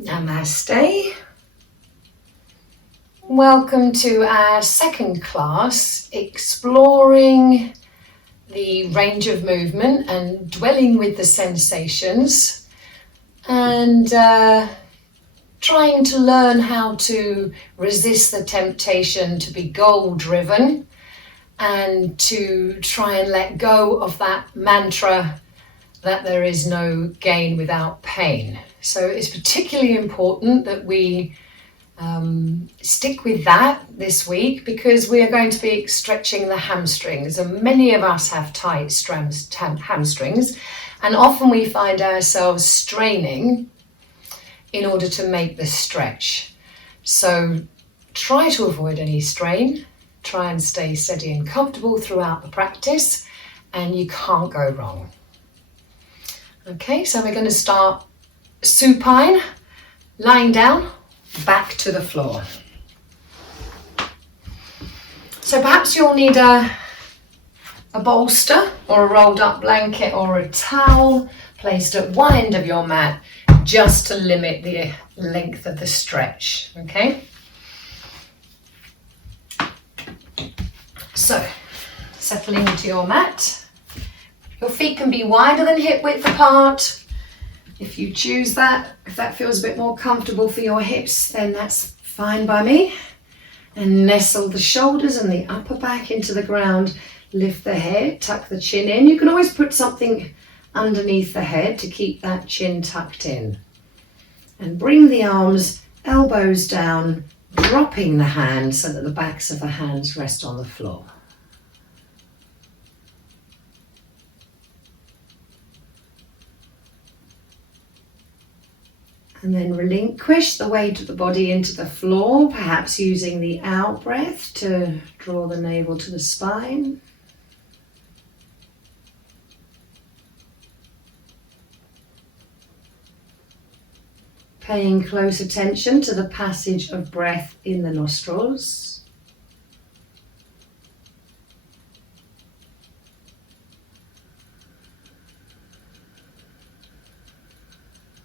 Namaste. Welcome to our second class, exploring the range of movement and dwelling with the sensations and trying to learn how to resist the temptation to be goal-driven and to try and let go of that mantra that there is no gain without pain. So it's particularly important that we stick with that this week, because we are going to be stretching the hamstrings, and many of us have tight hamstrings, and often we find ourselves straining in order to make the stretch. So try to avoid any strain, try and stay steady and comfortable throughout the practice, and you can't go wrong. Okay, so we're going to start supine, lying down, back to the floor. So perhaps you'll need a bolster or a rolled up blanket or a towel placed at one end of your mat, just to limit the length of the stretch, okay? So, settling into your mat. Your feet can be wider than hip width apart. If you choose that, if that feels a bit more comfortable for your hips, then that's fine by me. And nestle the shoulders and the upper back into the ground. Lift the head, tuck the chin in. You can always put something underneath the head to keep that chin tucked in. And bring the arms, elbows down, dropping the hands so that the backs of the hands rest on the floor. And then relinquish the weight of the body into the floor, perhaps using the out breath to draw the navel to the spine. Paying close attention to the passage of breath in the nostrils.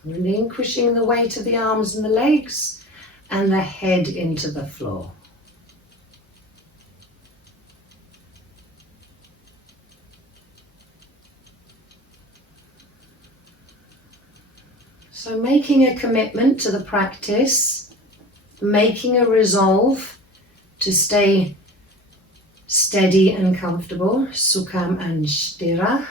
Relinquishing the weight of the arms and the legs and the head into the floor. So making a commitment to the practice, making a resolve to stay steady and comfortable, Sukham and Sthira.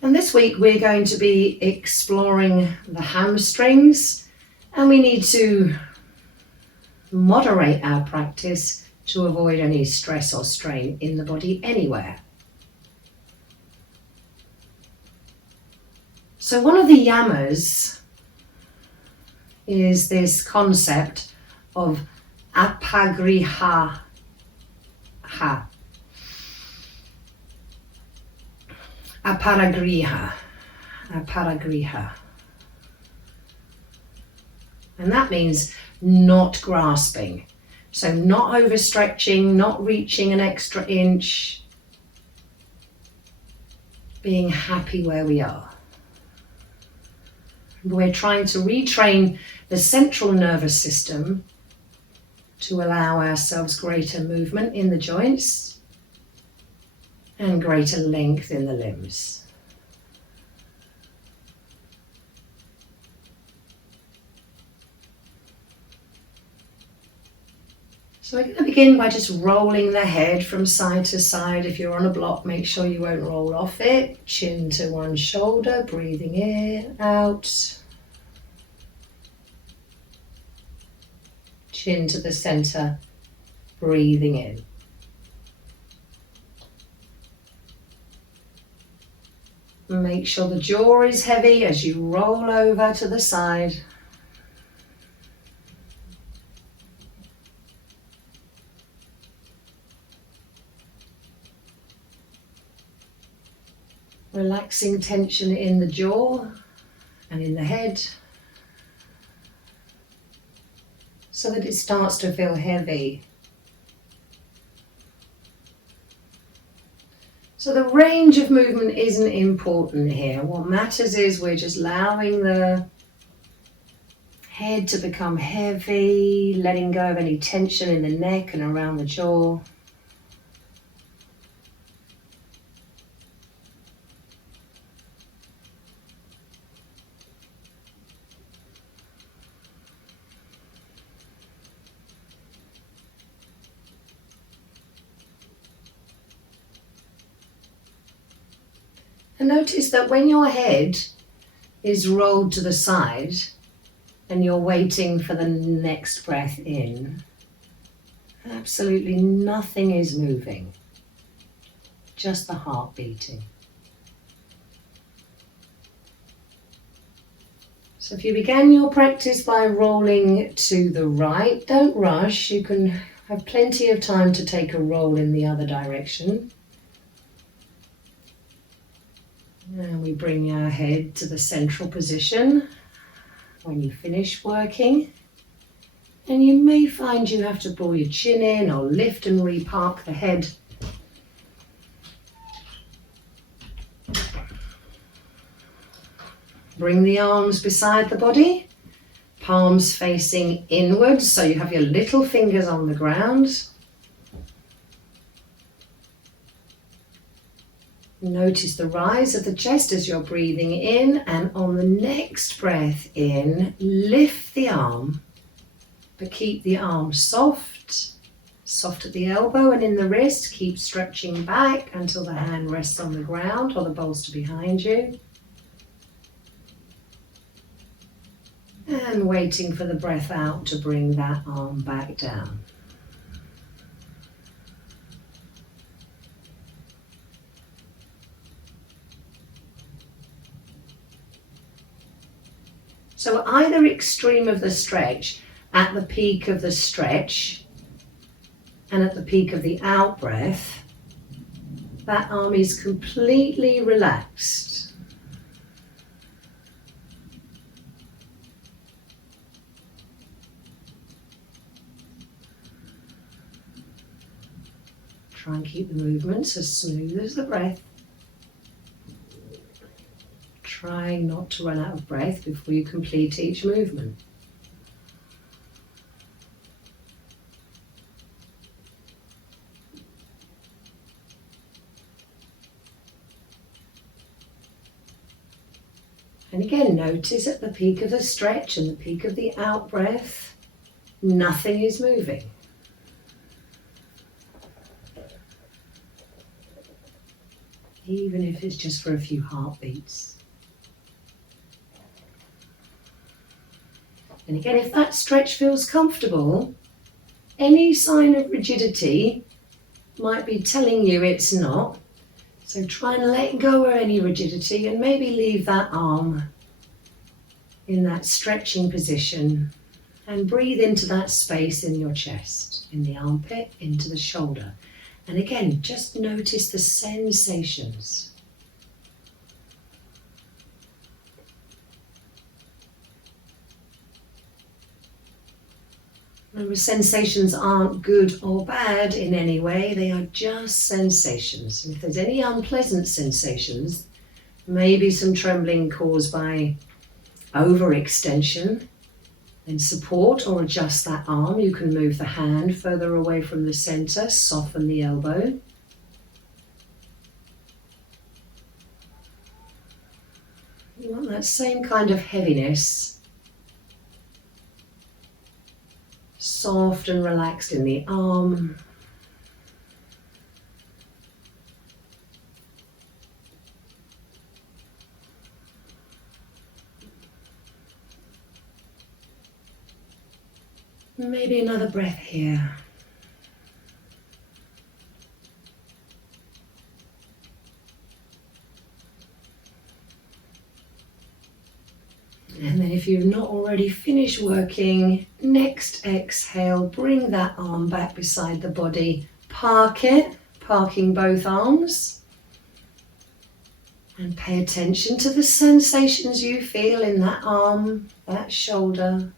And this week we're going to be exploring the hamstrings, and we need to moderate our practice to avoid any stress or strain in the body anywhere. So one of the yamas is this concept of apagriha. Aparagriha. And that means not grasping. So not overstretching, not reaching an extra inch, being happy where we are. We're trying to retrain the central nervous system to allow ourselves greater movement in the joints and greater length in the limbs. So we're going to begin by just rolling the head from side to side. If you're on a block, make sure you won't roll off it. Chin to one shoulder, breathing in, out. Chin to the center, breathing in. Make sure the jaw is heavy as you roll over to the side. Relaxing tension in the jaw and in the head so that it starts to feel heavy. So the range of movement isn't important here. What matters is we're just allowing the head to become heavy, letting go of any tension in the neck and around the jaw. And notice that when your head is rolled to the side and you're waiting for the next breath in, absolutely nothing is moving, just the heart beating. So if you began your practice by rolling to the right, don't rush. You can have plenty of time to take a roll in the other direction. And we bring our head to the central position when you finish working. And you may find you have to pull your chin in or lift and repark the head. Bring the arms beside the body, palms facing inwards, so you have your little fingers on the ground. Notice the rise of the chest as you're breathing in, and on the next breath in, lift the arm, but keep the arm soft, soft at the elbow and in the wrist. Keep stretching back until the hand rests on the ground or the bolster behind you. And waiting for the breath out to bring that arm back down. So either extreme of the stretch, at the peak of the stretch and at the peak of the out breath, that arm is completely relaxed. Try and keep the movements as smooth as the breath. Trying not to run out of breath before you complete each movement. And again, notice at the peak of the stretch and the peak of the out breath, nothing is moving. Even if it's just for a few heartbeats. And again, if that stretch feels comfortable, any sign of rigidity might be telling you it's not. So try and let go of any rigidity and maybe leave that arm in that stretching position and breathe into that space in your chest, in the armpit, into the shoulder. And again, just notice the sensations. Remember, sensations aren't good or bad in any way, they are just sensations. And if there's any unpleasant sensations, maybe some trembling caused by overextension, then support or adjust that arm. You can move the hand further away from the center, soften the elbow. You want that same kind of heaviness. Soft and relaxed in the arm. Maybe another breath here. And then if you've not already finished working, next exhale, bring that arm back beside the body. Park it, parking both arms. And pay attention to the sensations you feel in that arm, that shoulder.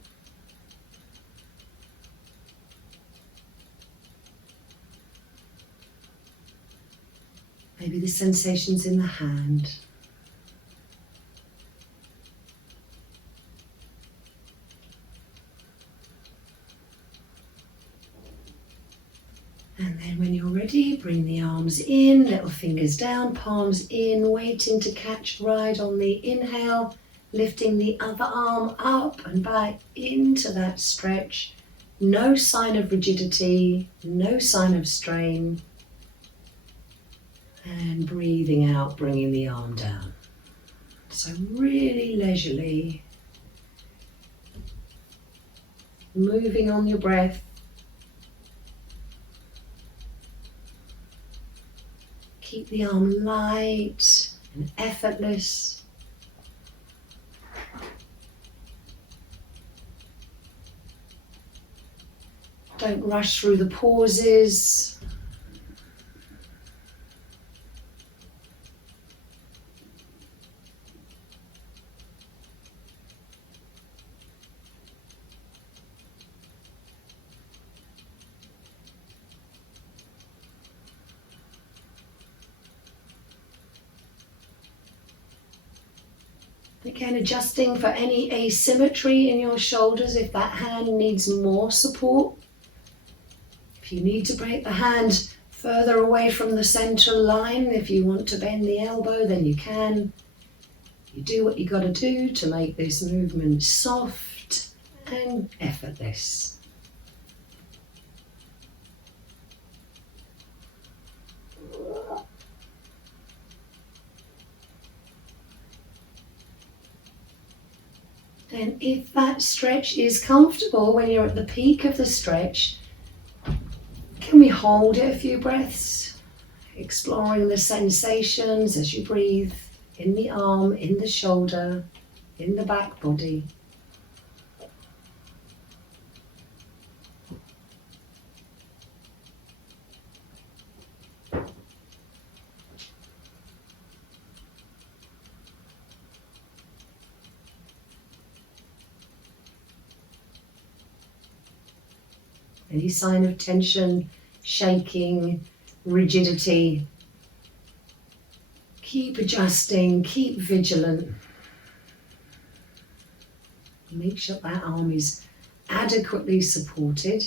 Maybe the sensations in the hand. And then when you're ready, bring the arms in, little fingers down, palms in, waiting to catch right on the inhale, lifting the other arm up and back into that stretch. No sign of rigidity, no sign of strain. And breathing out, bringing the arm down. So really leisurely, moving on your breath. Keep the arm light and effortless. Don't rush through the pauses. Again, adjusting for any asymmetry in your shoulders if that hand needs more support. If you need to break the hand further away from the central line, if you want to bend the elbow, then you can. You do what you got to do to make this movement soft and effortless. And if that stretch is comfortable when you're at the peak of the stretch, can we hold it a few breaths, exploring the sensations as you breathe in the arm, in the shoulder, in the back body. Any sign of tension, shaking, rigidity, keep adjusting, keep vigilant. Make sure that arm is adequately supported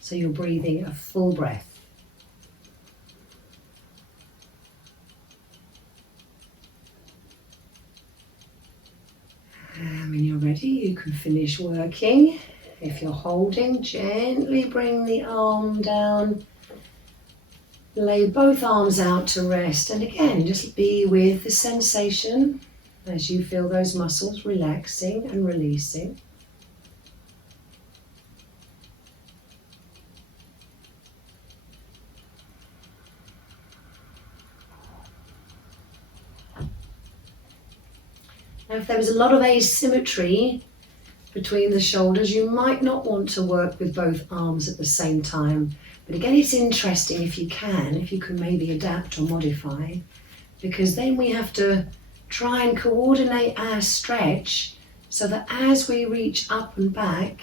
so you're breathing a full breath. And when you're ready, you can finish working. If you're holding, gently bring the arm down. Lay both arms out to rest. And again, just be with the sensation as you feel those muscles relaxing and releasing. Now, if there was a lot of asymmetry between the shoulders, you might not want to work with both arms at the same time. But again, it's interesting if you can maybe adapt or modify, because then we have to try and coordinate our stretch so that as we reach up and back,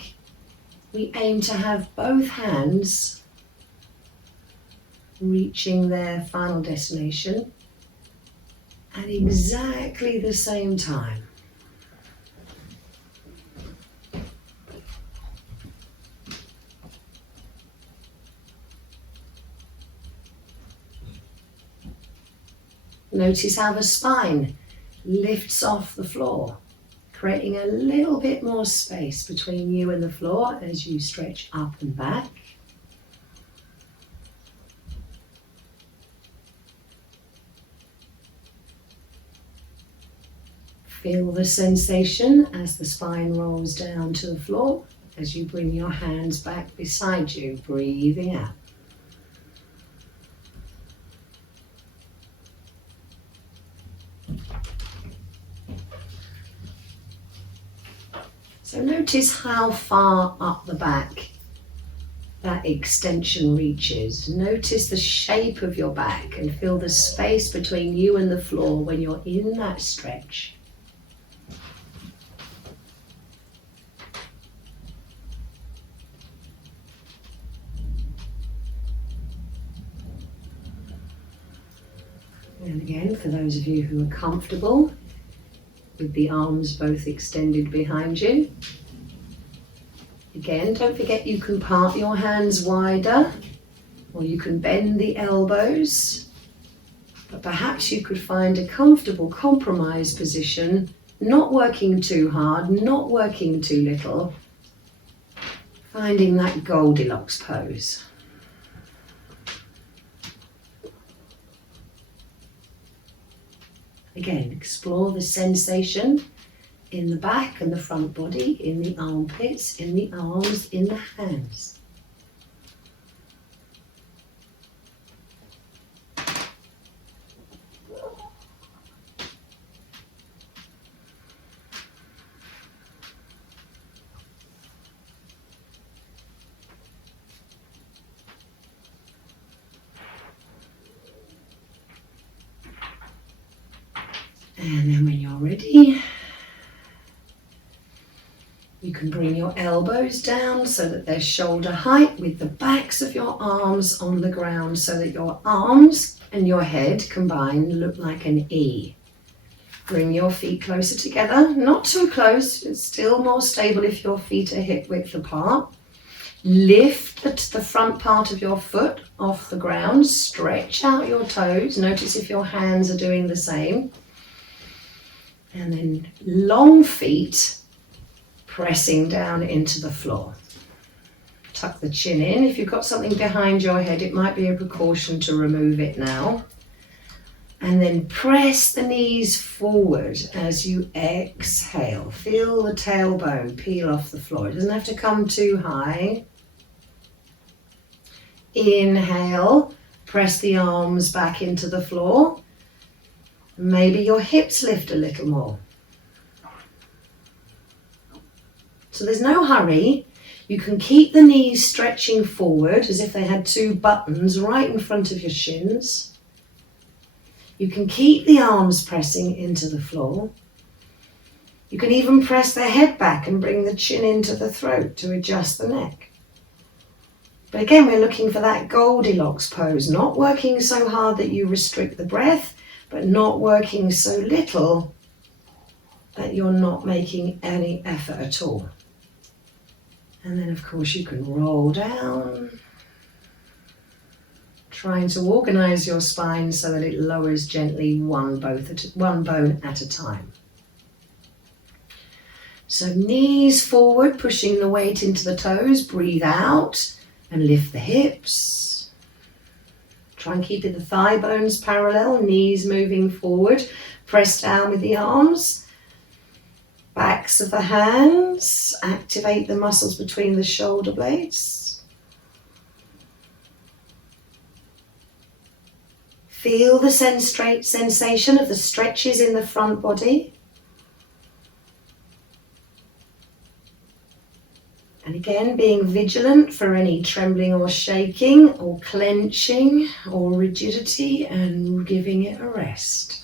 we aim to have both hands reaching their final destination at exactly the same time. Notice how the spine lifts off the floor, creating a little bit more space between you and the floor as you stretch up and back. Feel the sensation as the spine rolls down to the floor as you bring your hands back beside you, breathing out. So notice how far up the back that extension reaches. Notice the shape of your back and feel the space between you and the floor when you're in that stretch. And again, for those of you who are comfortable with the arms both extended behind you, again, don't forget you can part your hands wider, or you can bend the elbows, but perhaps you could find a comfortable compromise position, not working too hard, not working too little, finding that Goldilocks pose. Again, explore the sensation in the back and the front body, in the armpits, in the arms, in the hands. And then when you're ready, you can bring your elbows down so that they're shoulder height with the backs of your arms on the ground, so that your arms and your head combined look like an E. Bring your feet closer together, not too close, it's still more stable if your feet are hip width apart. Lift the front part of your foot off the ground, stretch out your toes, notice if your hands are doing the same. And then long feet pressing down into the floor. Tuck the chin in. If you've got something behind your head, it might be a precaution to remove it now. And then press the knees forward as you exhale. Feel the tailbone peel off the floor. It doesn't have to come too high. Inhale, press the arms back into the floor. Maybe your hips lift a little more. So there's no hurry. You can keep the knees stretching forward as if they had two buttons right in front of your shins. You can keep the arms pressing into the floor. You can even press the head back and bring the chin into the throat to adjust the neck. But again, we're looking for that Goldilocks pose, not working so hard that you restrict the breath, but not working so little that you're not making any effort at all. And then of course you can roll down, trying to organize your spine so that it lowers gently one bone at a time. So knees forward, pushing the weight into the toes, breathe out and lift the hips. Try and keep the thigh bones parallel, knees moving forward. Press down with the arms, backs of the hands. Activate the muscles between the shoulder blades. Feel the sensation of the stretches in the front body. And again, being vigilant for any trembling or shaking or clenching or rigidity, and giving it a rest.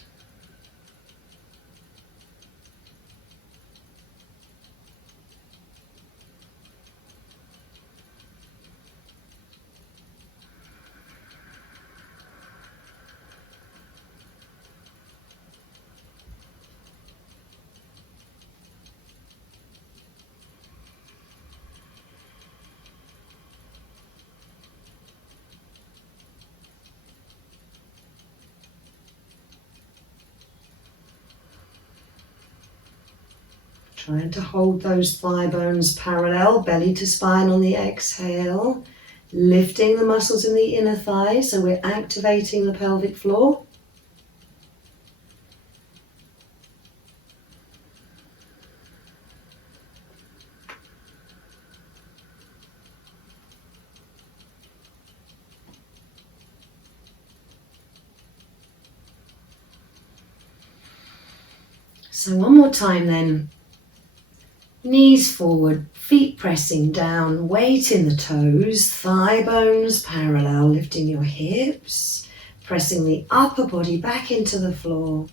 Trying to hold those thigh bones parallel, belly to spine on the exhale, lifting the muscles in the inner thigh, so we're activating the pelvic floor. So one more time then. Knees forward, feet pressing down, weight in the toes, thigh bones parallel, lifting your hips, pressing the upper body back into the floor.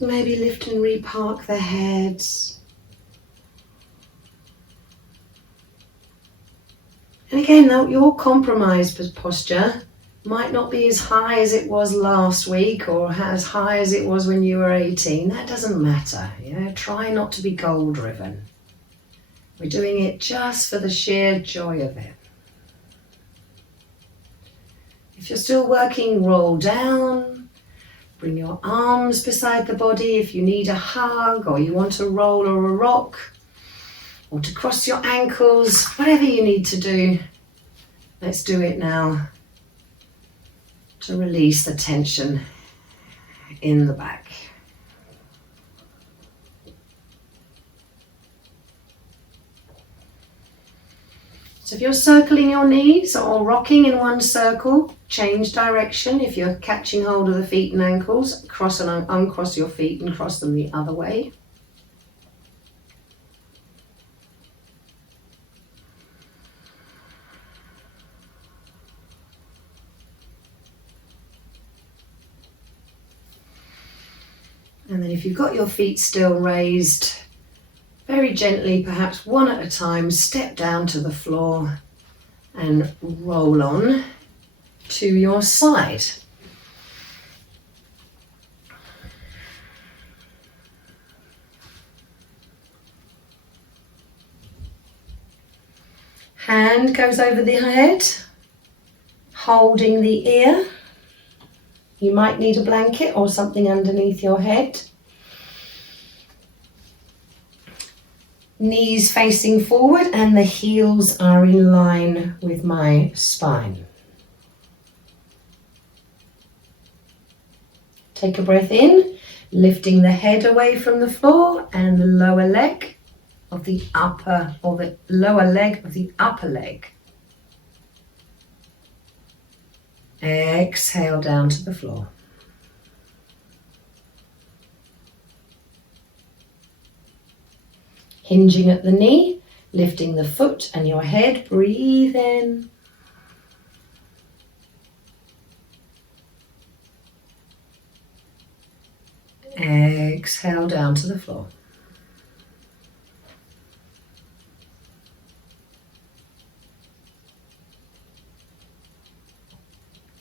Maybe lift and repark the head. And again, now your compromised posture might not be as high as it was last week or as high as it was when you were 18. That doesn't matter. Try not to be goal driven. We're doing it just for the sheer joy of it. If you're still working, roll down. Bring your arms beside the body if you need a hug or you want to roll or a rock or to cross your ankles, whatever you need to do. Let's do it now to release the tension in the back. So if you're circling your knees or rocking in one circle, change direction. If you're catching hold of the feet and ankles, cross and uncross your feet and cross them the other way. And then if you've got your feet still raised, very gently, perhaps one at a time, step down to the floor and roll on to your side. Hand goes over the head, holding the ear. You might need a blanket or something underneath your head. Knees facing forward and the heels are in line with my spine. Take a breath in, lifting the head away from the floor and the lower leg of the upper, or the lower leg of the upper leg. Exhale down to the floor. Hinging at the knee, lifting the foot and your head, breathe in. Exhale down to the floor.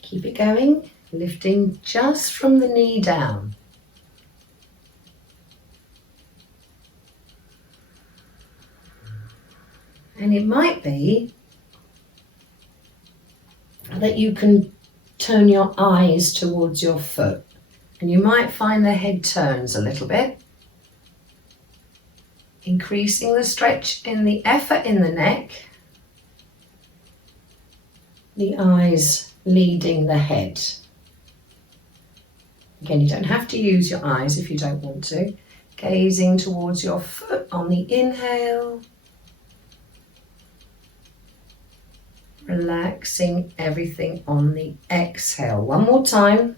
Keep it going, lifting just from the knee down. And it might be that you can turn your eyes towards your foot, and you might find the head turns a little bit, increasing the stretch in the effort in the neck, the eyes leading the head. Again, you don't have to use your eyes if you don't want to. Gazing towards your foot on the inhale. Relaxing everything on the exhale. One more time.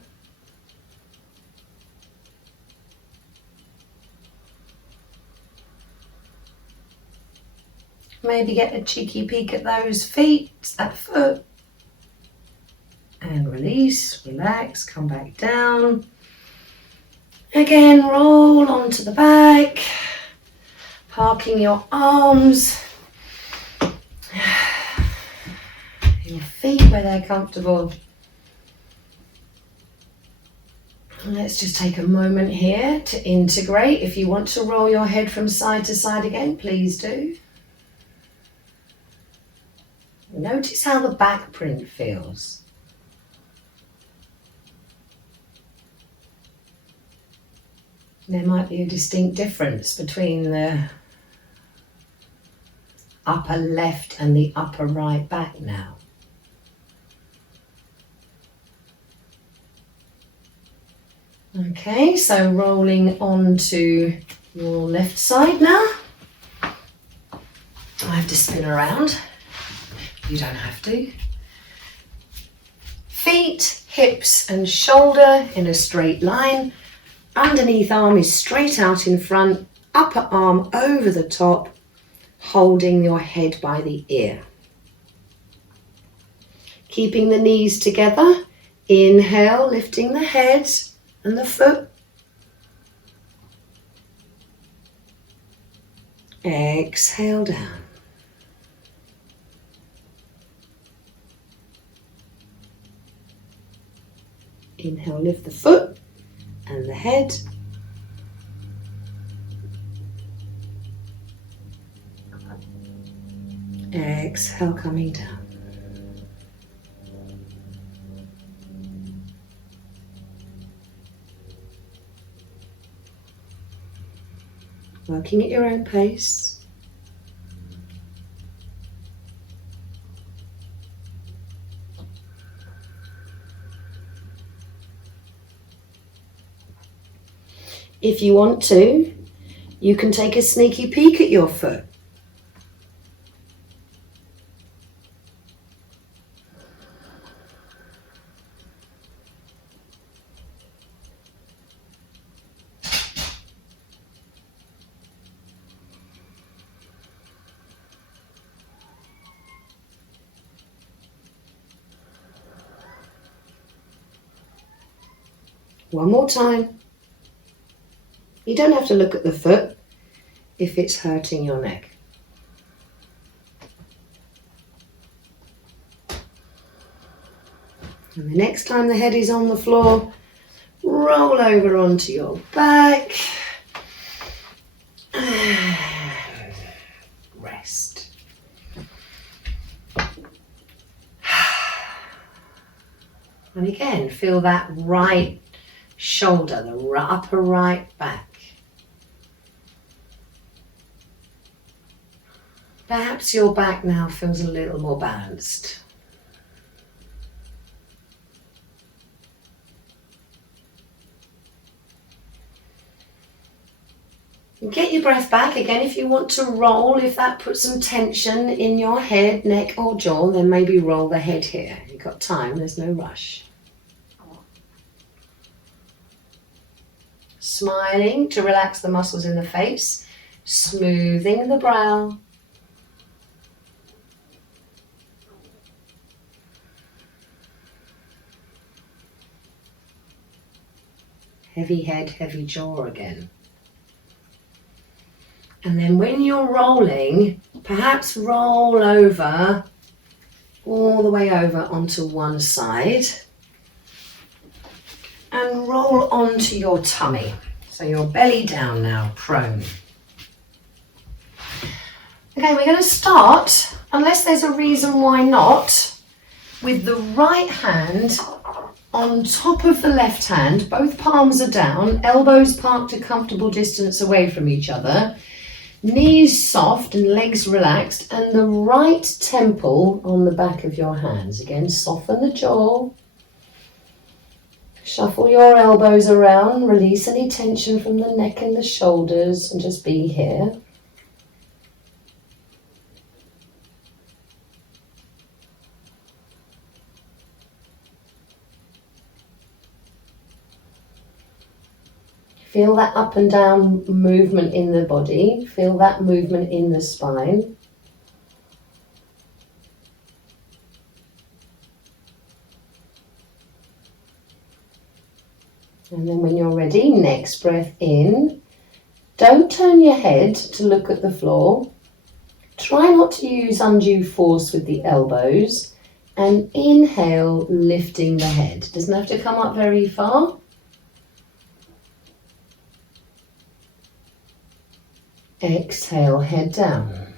Maybe get a cheeky peek at those feet, that foot. And release, relax, come back down. Again, roll onto the back. Parking your arms. Your feet where they're comfortable. Let's just take a moment here to integrate. If you want to roll your head from side to side again, please do. Notice how the back print feels. There might be a distinct difference between the upper left and the upper right back now. Okay, so rolling onto your left side now. I have to spin around. You don't have to. Feet, hips and shoulder in a straight line. Underneath arm is straight out in front. Upper arm over the top, holding your head by the ear. Keeping the knees together. Inhale, lifting the head and the foot. Exhale down. Inhale, lift the foot and the head. Exhale, coming down. Working at your own pace. If you want to, you can take a sneaky peek at your foot. One more time. You don't have to look at the foot if it's hurting your neck. And the next time the head is on the floor, roll over onto your back. And rest. And again, feel that right shoulder, the upper right back. Perhaps your back now feels a little more balanced. And get your breath back. Again, if you want to roll, if that puts some tension in your head, neck or jaw, then maybe roll the head here. You've got time, there's no rush. Smiling to relax the muscles in the face, smoothing the brow. Heavy head, heavy jaw again. And then when you're rolling, perhaps roll over, all the way over onto one side. And roll onto your tummy. So your belly down now, prone. Okay, we're going to start, unless there's a reason why not, with the right hand on top of the left hand. Both palms are down, elbows parked a comfortable distance away from each other, knees soft and legs relaxed, and the right temple on the back of your hands. Again, soften the jaw. Shuffle your elbows around, release any tension from the neck and the shoulders, and just be here. Feel that up and down movement in the body. Feel that movement in the spine. And then when you're ready, next breath in. Don't turn your head to look at the floor. Try not to use undue force with the elbows. And inhale, lifting the head. Doesn't have to come up very far. Exhale, head down.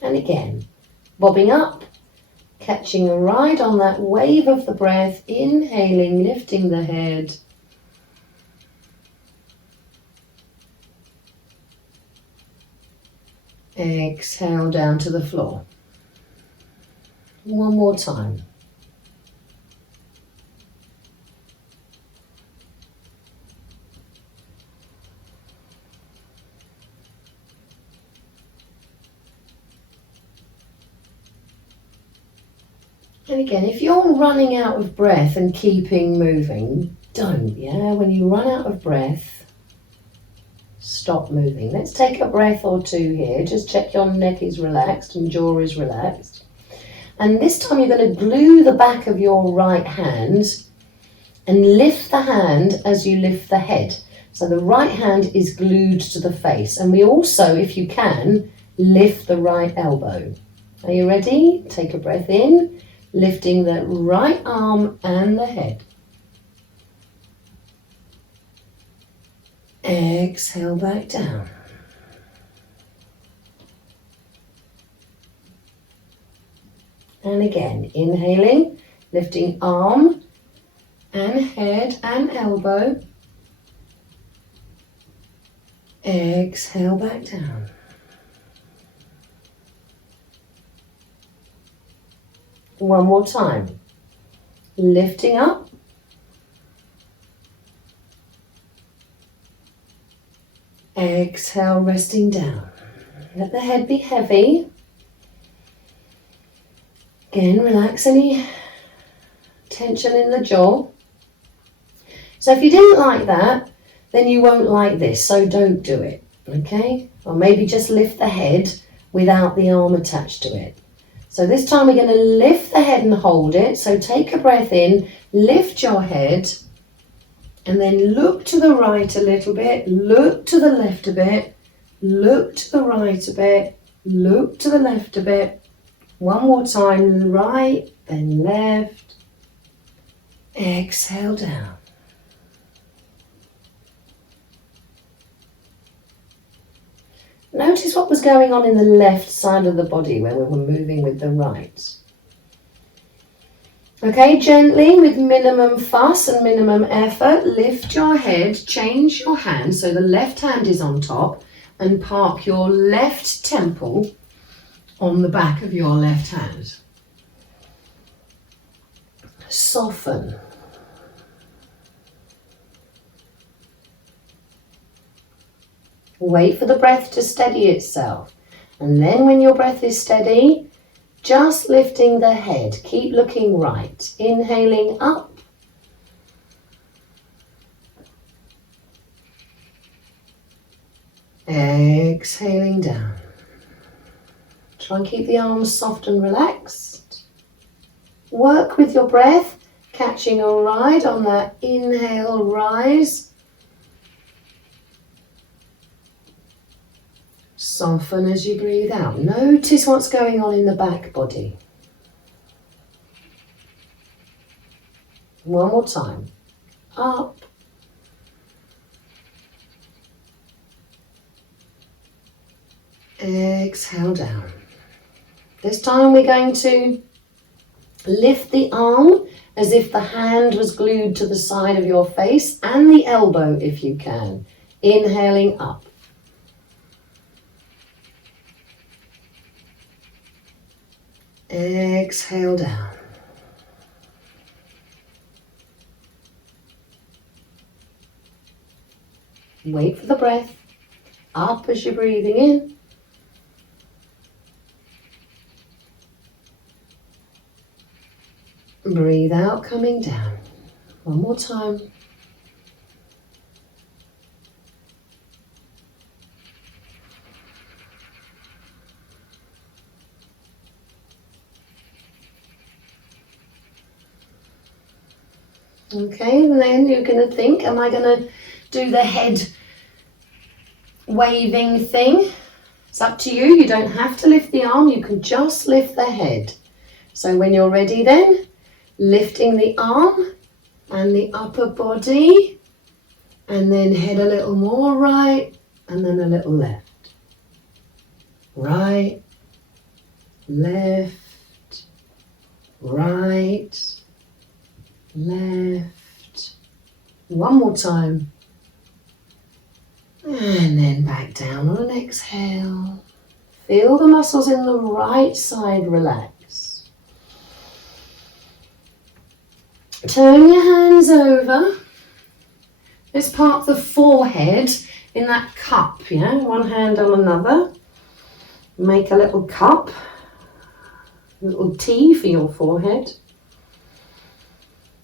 And again, bobbing up, catching a ride on that wave of the breath, inhaling, lifting the head. Exhale down to the floor. One more time. And again, if you're running out of breath and keeping moving, don't, yeah? When you run out of breath, stop moving. Let's take a breath or two here. Just check your neck is relaxed and jaw is relaxed. And this time you're going to glue the back of your right hand and lift the hand as you lift the head. So the right hand is glued to the face. And we also, if you can, lift the right elbow. Are you ready? Take a breath in, lifting the right arm and the head. Exhale back down. And again, inhaling, lifting arm and head and elbow. Exhale back down. One more time. Lifting up. Exhale, resting down. Let the head be heavy. Again, relax any tension in the jaw. So if you didn't like that, then you won't like this, so don't do it, okay? Or maybe just lift the head without the arm attached to it. So this time we're going to lift the head and hold it. So take a breath in, lift your head, and then look to the right a little bit, look to the left a bit, look to the right a bit, look to the left a bit. One more time, right, then left. Exhale down. Notice what was going on in the left side of the body when we were moving with the right. Okay, gently, with minimum fuss and minimum effort, lift your head, change your hand so the left hand is on top, and park your left temple on the back of your left hand. Soften. Wait for the breath to steady itself. And then when your breath is steady, just lifting the head. Keep looking right. Inhaling up. Exhaling down. Try and keep the arms soft and relaxed. Work with your breath, catching a ride on that inhale, rise. Soften as you breathe out. Notice what's going on in the back body. One more time. Up. Exhale down. This time we're going to lift the arm as if the hand was glued to the side of your face, and the elbow if you can. Inhaling up. Exhale down. Wait for the breath. Up as you're breathing in. Breathe out, coming down. One more time. Okay, and then you're going to think, am I going to do the head waving thing? It's up to you. You don't have to lift the arm. You can just lift the head. So when you're ready then, lifting the arm and the upper body, and then head a little more right and then a little left. Right, left, right, left. One more time. And then back down on an exhale. Feel the muscles in the right side relax. Turn your hands over. Let's park the forehead in that cup, yeah? One hand on another. Make a little cup, a little T for your forehead.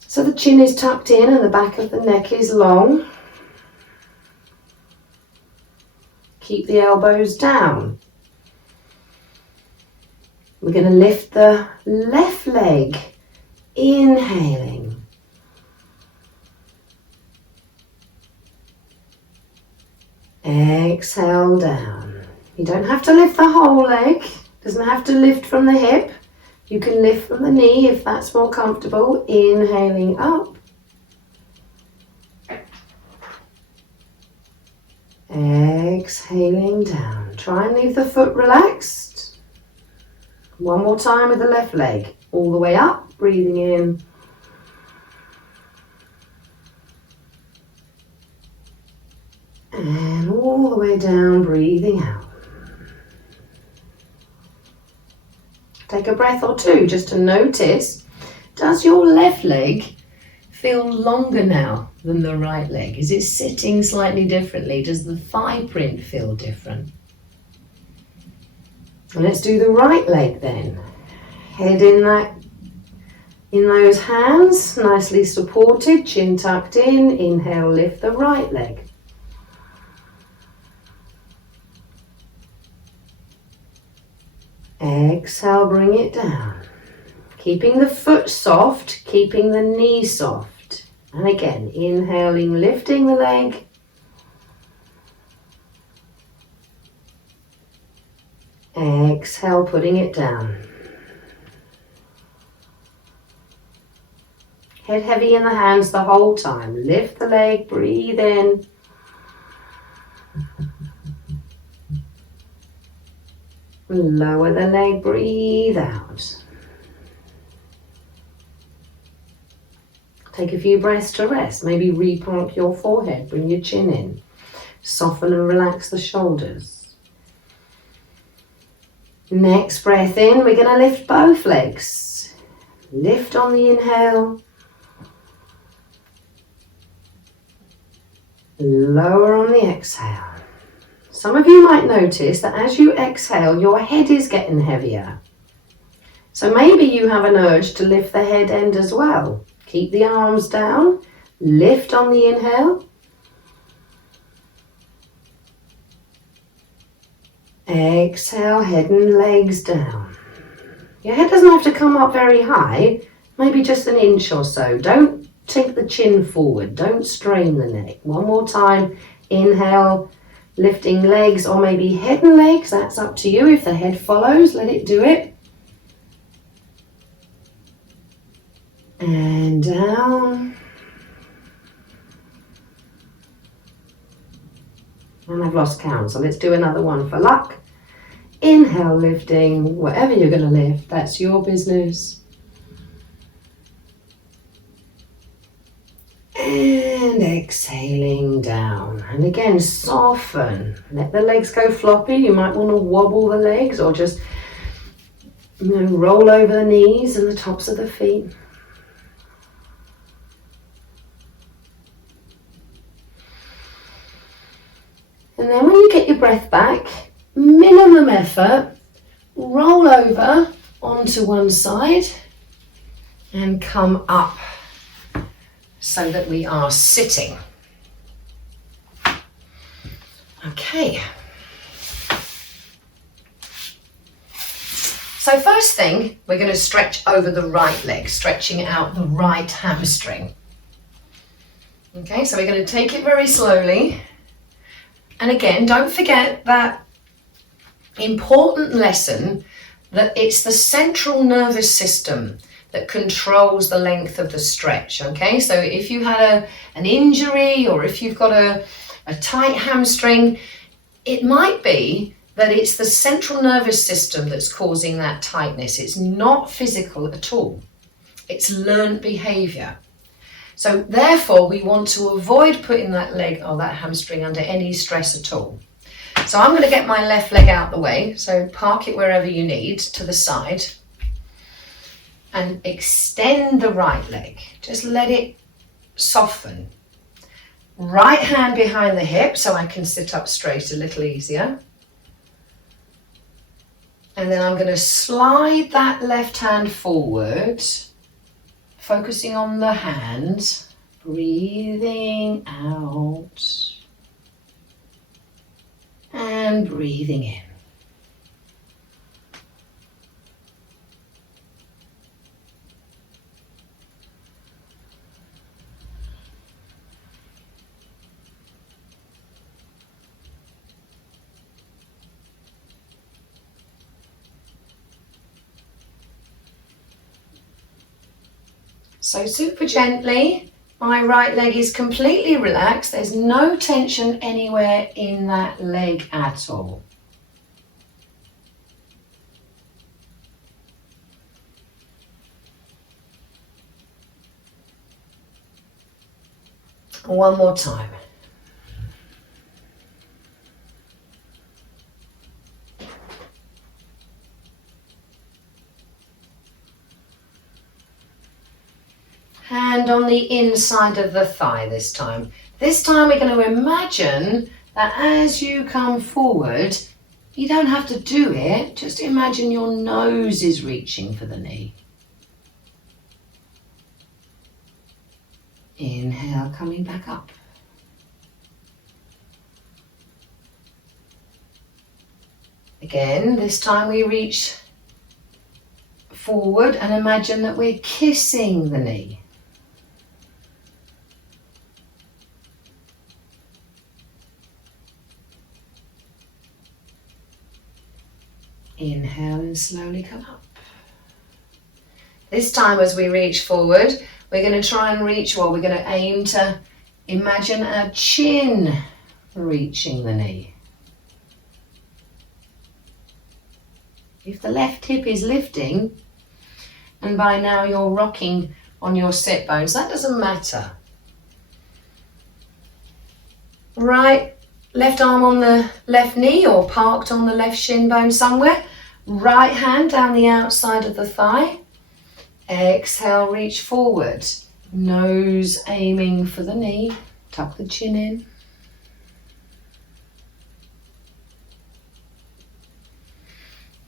So the chin is tucked in and the back of the neck is long. Keep the elbows down. We're going to lift the left leg, inhaling. Exhale down. You don't have to lift the whole leg. Doesn't have to lift from the hip. You can lift from the knee if that's more comfortable. Inhaling up. Exhaling down. Try and leave the foot relaxed. One more time with the left leg. All the way up, breathing in. And all the way down, breathing out. Take a breath or two just to notice, does your left leg feel longer now than the right leg? Is it sitting slightly differently? Does the thigh print feel different? And let's do the right leg then. Head in those hands, nicely supported, chin tucked in. Inhale, lift the right leg. Exhale, bring it down. Keeping the foot soft, keeping the knee soft. And again, inhaling, lifting the leg. Exhale, putting it down. Head heavy in the hands the whole time. Lift the leg, breathe in. Lower the leg, breathe out. Take a few breaths to rest. Maybe replank your forehead, bring your chin in. Soften and relax the shoulders. Next breath in, we're going to lift both legs. Lift on the inhale. Lower on the exhale. Some of you might notice that as you exhale, your head is getting heavier. So maybe you have an urge to lift the head end as well. Keep the arms down. Lift on the inhale. Exhale, head and legs down. Your head doesn't have to come up very high, maybe just an inch or so. Don't take the chin forward. Don't strain the neck. One more time. Inhale, lifting legs or maybe head and legs. That's up to you. If the head follows, let it do it. And down. And I've lost count, so let's do another one for luck. Inhale, lifting, whatever you're going to lift, that's your business. And exhaling down. And again, soften. Let the legs go floppy. You might want to wobble the legs or just roll over the knees and the tops of the feet. And then when you get your breath back, minimum effort, roll over onto one side and come up so that we are sitting. Okay. So first thing, we're going to stretch over the right leg, stretching out the right hamstring. Okay, so we're going to take it very slowly. And again, don't forget that important lesson that it's the central nervous system that controls the length of the stretch, okay? So if you had an injury or if you've got a tight hamstring, it might be that it's the central nervous system that's causing that tightness. It's not physical at all. It's learned behavior. So therefore, we want to avoid putting that leg or that hamstring under any stress at all. So I'm going to get my left leg out the way. So park it wherever you need to the side and extend the right leg. Just let it soften. Right hand behind the hip so I can sit up straight a little easier. And then I'm going to slide that left hand forward, focusing on the hand, breathing out and breathing in. So super gently, my right leg is completely relaxed. There's no tension anywhere in that leg at all. One more time. Hand on the inside of the thigh this time. This time we're going to imagine that as you come forward, you don't have to do it, just imagine your nose is reaching for the knee. Inhale, coming back up. Again, this time we reach forward and imagine that we're kissing the knee. Inhale and slowly come up. This time as we reach forward, we're going to try and reach, well, we're going to aim to imagine our chin reaching the knee. If the left hip is lifting, and by now you're rocking on your sit bones, that doesn't matter. Right, left arm on the left knee or parked on the left shin bone somewhere. Right hand down the outside of the thigh. Exhale, reach forward. Nose aiming for the knee. Tuck the chin in.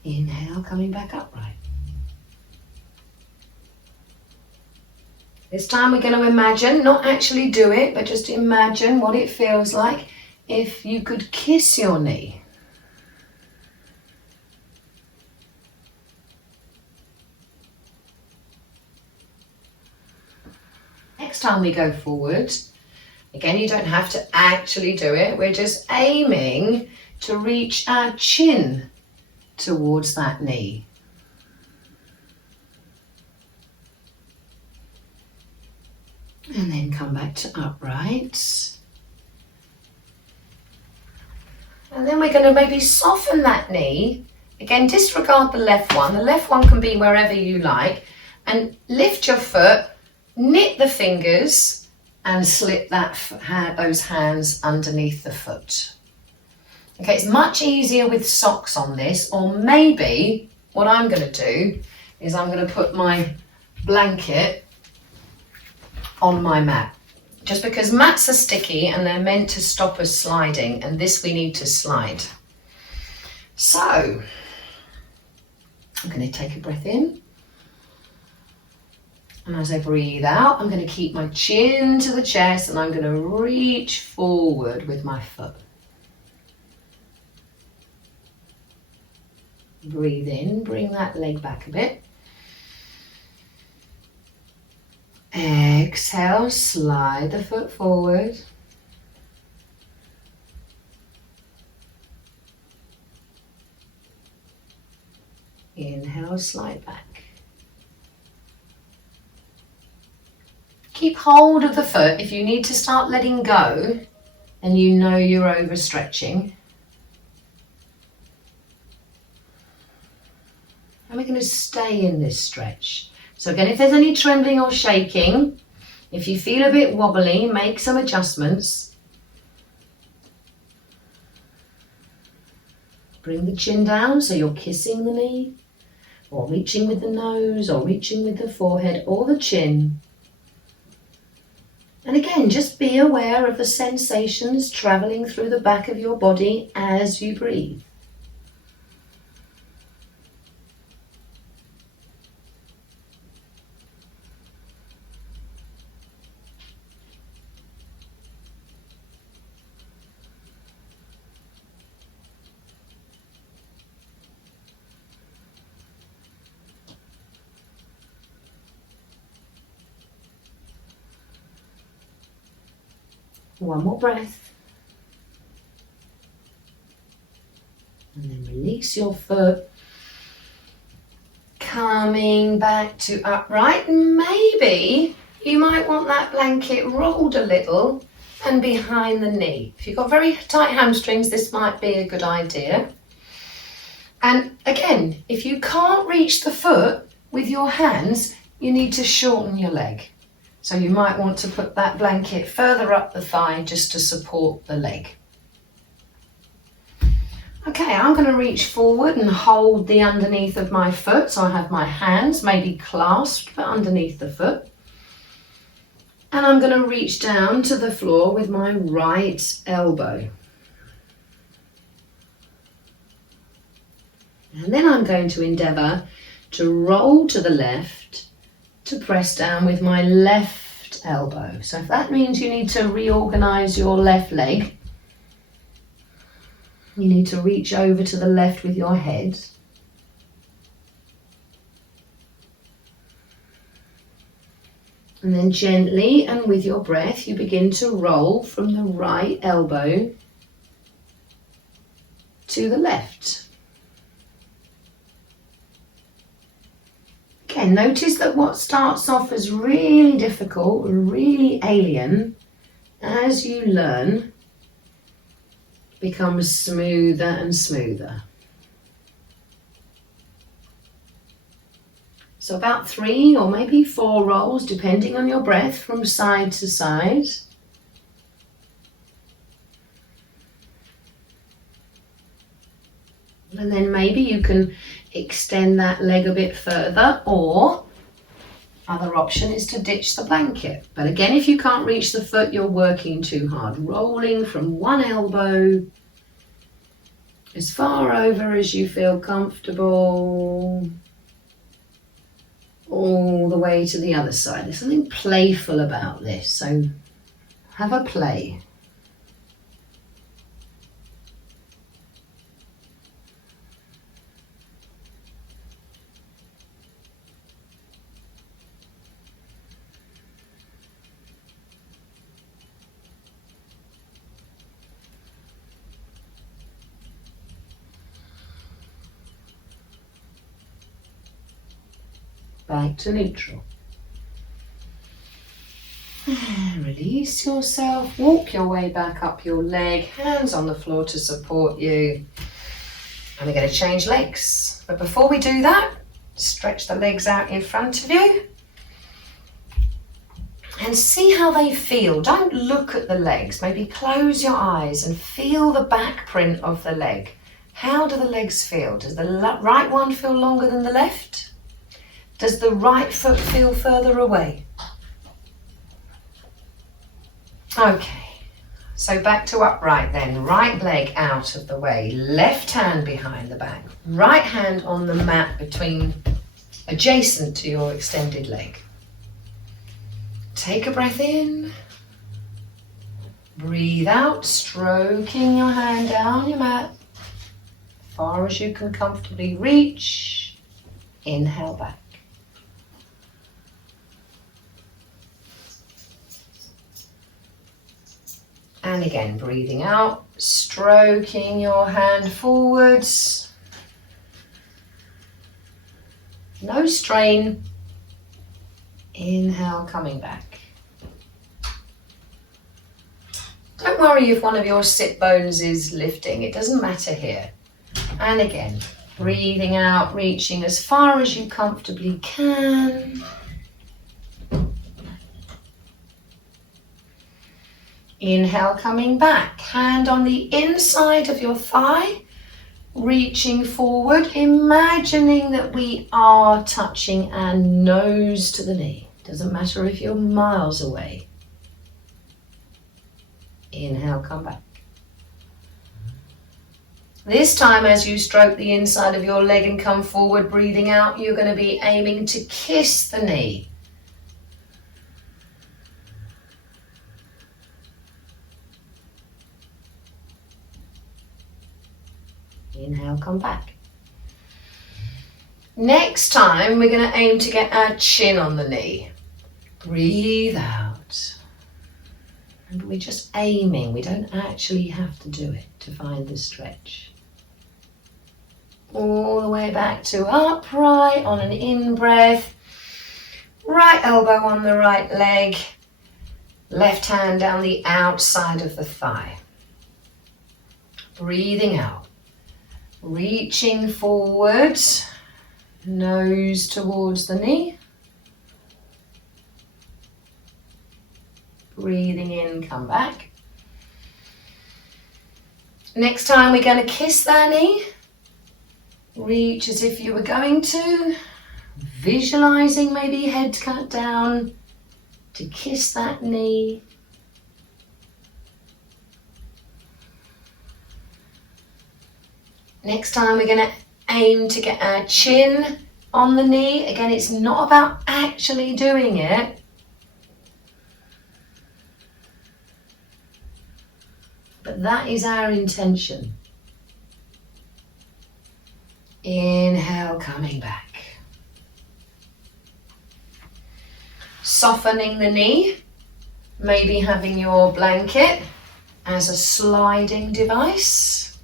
Inhale, coming back upright. This time we're going to imagine, not actually do it, but just imagine what it feels like if you could kiss your knee. Next time we go forward, again, you don't have to actually do it. We're just aiming to reach our chin towards that knee. And then come back to upright. And then we're going to maybe soften that knee. Again, disregard the left one. The left one can be wherever you like. And lift your foot, knit the fingers, and slip those hands underneath the foot. Okay, it's much easier with socks on this, or maybe what I'm going to do is I'm going to put my blanket on my mat. Just because mats are sticky and they're meant to stop us sliding, and this we need to slide. So, I'm going to take a breath in. And as I breathe out, I'm going to keep my chin to the chest and I'm going to reach forward with my foot. Breathe in, bring that leg back a bit. Exhale, slide the foot forward. Inhale, slide back. Keep hold of the foot. If you need to start letting go and you know you're overstretching. And we're going to stay in this stretch. So again, if there's any trembling or shaking, if you feel a bit wobbly, make some adjustments. Bring the chin down so you're kissing the knee, or reaching with the nose, or reaching with the forehead or the chin. And again, just be aware of the sensations traveling through the back of your body as you breathe. One more breath. And then release your foot. Come Coming back to upright. Maybe you might want that blanket rolled a little and behind the knee. If you've got very tight hamstrings, this might be a good idea. And again, if you can't reach the foot with your hands, you need to shorten your leg. So you might want to put that blanket further up the thigh just to support the leg. Okay, I'm going to reach forward and hold the underneath of my foot. So I have my hands maybe clasped but underneath the foot. And I'm going to reach down to the floor with my right elbow. And then I'm going to endeavour to roll to the left to press down with my left elbow. So if that means you need to reorganise your left leg, you need to reach over to the left with your head. And then gently and with your breath, you begin to roll from the right elbow to the left. Again, notice that what starts off as really difficult, really alien, as you learn, becomes smoother and smoother. So about 3 or maybe 4 rolls, depending on your breath, from side to side. And then maybe you can extend that leg a bit further, or other option is to ditch the blanket. But again, if you can't reach the foot, you're working too hard. Rolling from one elbow as far over as you feel comfortable, all the way to the other side. There's something playful about this, so have a play. Back to neutral. Release yourself, walk your way back up your leg, hands on the floor to support you. And we're going to change legs. But before we do that, stretch the legs out in front of you and see how they feel. Don't look at the legs. Maybe close your eyes and feel the back print of the leg. How do the legs feel? Does the right one feel longer than the left? Does the right foot feel further away? Okay, so back to upright then. Right leg out of the way, left hand behind the back, right hand on the mat adjacent to your extended leg. Take a breath in, breathe out, stroking your hand down your mat, far as you can comfortably reach. Inhale back. And again, breathing out, stroking your hand forwards. No strain. Inhale, coming back. Don't worry if one of your sit bones is lifting. It doesn't matter here. And again, breathing out, reaching as far as you comfortably can. Inhale, coming back, hand on the inside of your thigh, reaching forward, imagining that we are touching our nose to the knee. Doesn't matter if you're miles away. Inhale, come back. This time as you stroke the inside of your leg and come forward, breathing out, you're going to be aiming to kiss the knee. Inhale, come back. Next time, we're going to aim to get our chin on the knee. Breathe out. And we're just aiming. We don't actually have to do it to find the stretch. All the way back to upright on an in-breath. Right elbow on the right leg. Left hand down the outside of the thigh. Breathing out. Reaching forward. Nose towards the knee. Breathing in, come back. Next time we're going to kiss that knee. Reach as if you were going to. Visualizing maybe head cut down to kiss that knee. Next time we're going to aim to get our chin on the knee. Again, it's not about actually doing it. But that is our intention. Inhale, coming back. Softening the knee. Maybe having your blanket as a sliding device.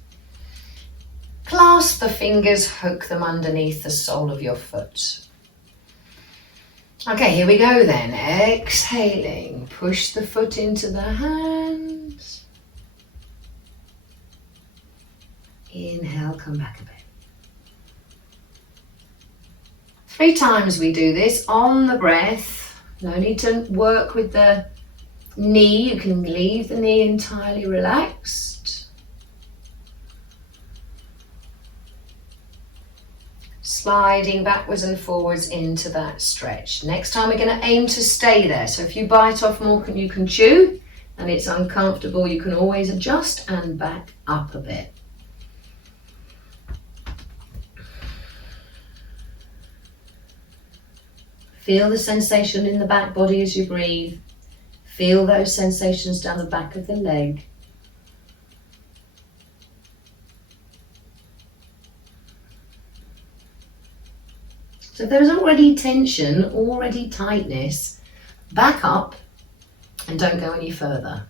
Clasp the fingers, hook them underneath the sole of your foot. Okay, here we go then. Exhaling, push the foot into the hands. Inhale, come back a bit. 3 times we do this on the breath. No need to work with the knee. You can leave the knee entirely relaxed. Sliding backwards and forwards into that stretch. Next time we're going to aim to stay there. So if you bite off more than you can chew and it's uncomfortable, you can always adjust and back up a bit. Feel the sensation in the back body as you breathe. Feel those sensations down the back of the leg. So if there's already tension, already tightness, back up and don't go any further.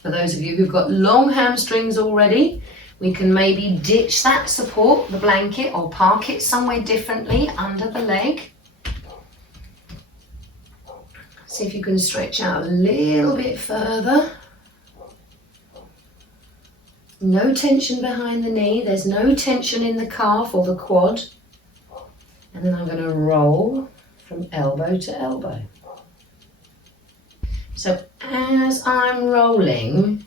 For those of you who've got long hamstrings already, we can maybe ditch that support, the blanket, or park it somewhere differently under the leg. See if you can stretch out a little bit further. No tension behind the knee. There's no tension in the calf or the quad. And then I'm going to roll from elbow to elbow. So as I'm rolling,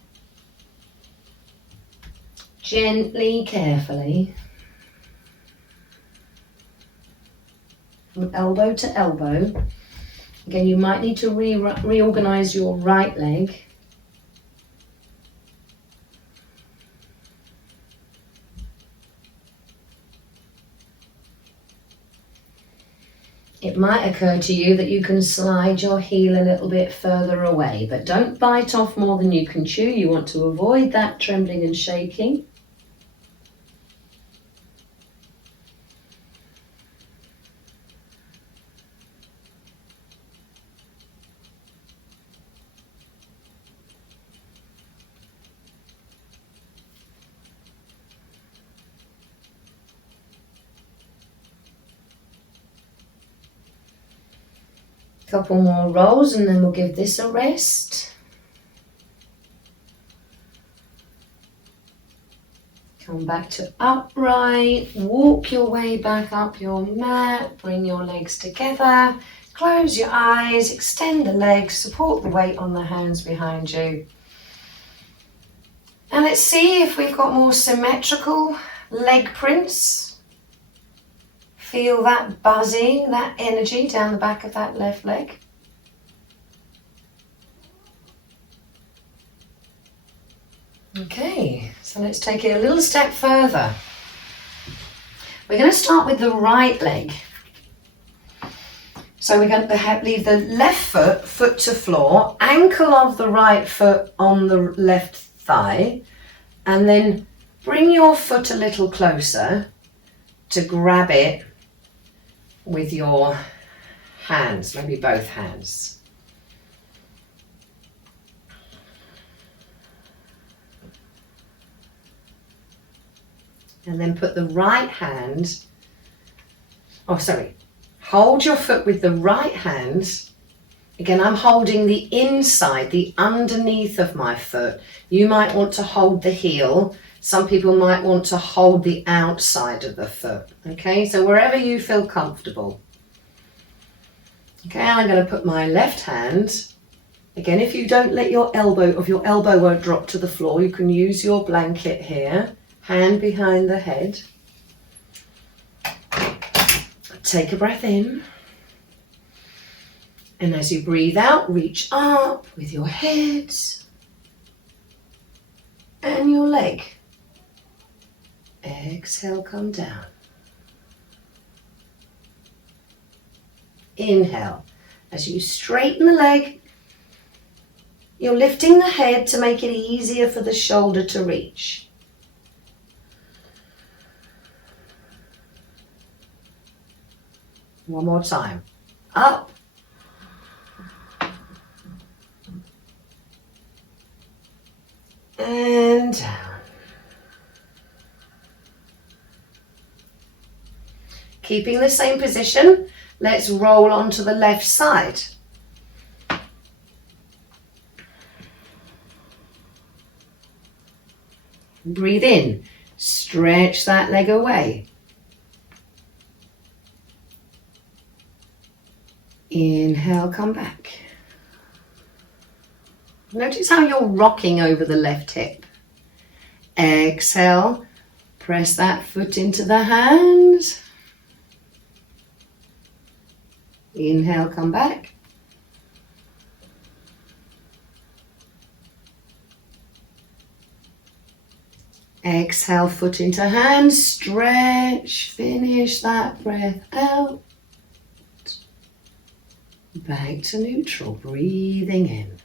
gently, carefully, from elbow to elbow. Again, you might need to reorganize your right leg. It might occur to you that you can slide your heel a little bit further away, but don't bite off more than you can chew. You want to avoid that trembling and shaking. Couple more rolls and then we'll give this a rest. Come back to upright, walk your way back up your mat, bring your legs together, close your eyes, extend the legs, support the weight on the hands behind you. And let's see if we've got more symmetrical leg prints. Feel that buzzing, that energy down the back of that left leg. Okay, so let's take it a little step further. We're going to start with the right leg. So we're going to leave the left foot to floor, ankle of the right foot on the left thigh, and then bring your foot a little closer to grab it with your hands, maybe both hands. And then put the right hand, hold your foot with the right hand. Again, I'm holding the inside, the underneath of my foot. You might want to hold the heel. Some people might want to hold the outside of the foot. Okay, so wherever you feel comfortable. Okay, I'm going to put my left hand. Again, if you don't let your elbow won't drop to the floor, you can use your blanket here. Hand behind the head. Take a breath in. And as you breathe out, reach up with your head and your leg. Exhale, come down. Inhale. As you straighten the leg, you're lifting the head to make it easier for the shoulder to reach. One more time. Up. And down. Keeping the same position, let's roll onto the left side. Breathe in, stretch that leg away. Inhale, come back. Notice how you're rocking over the left hip. Exhale, press that foot into the hand. Inhale, come back. Exhale, foot into hand, stretch, finish that breath out. Back to neutral, breathing in.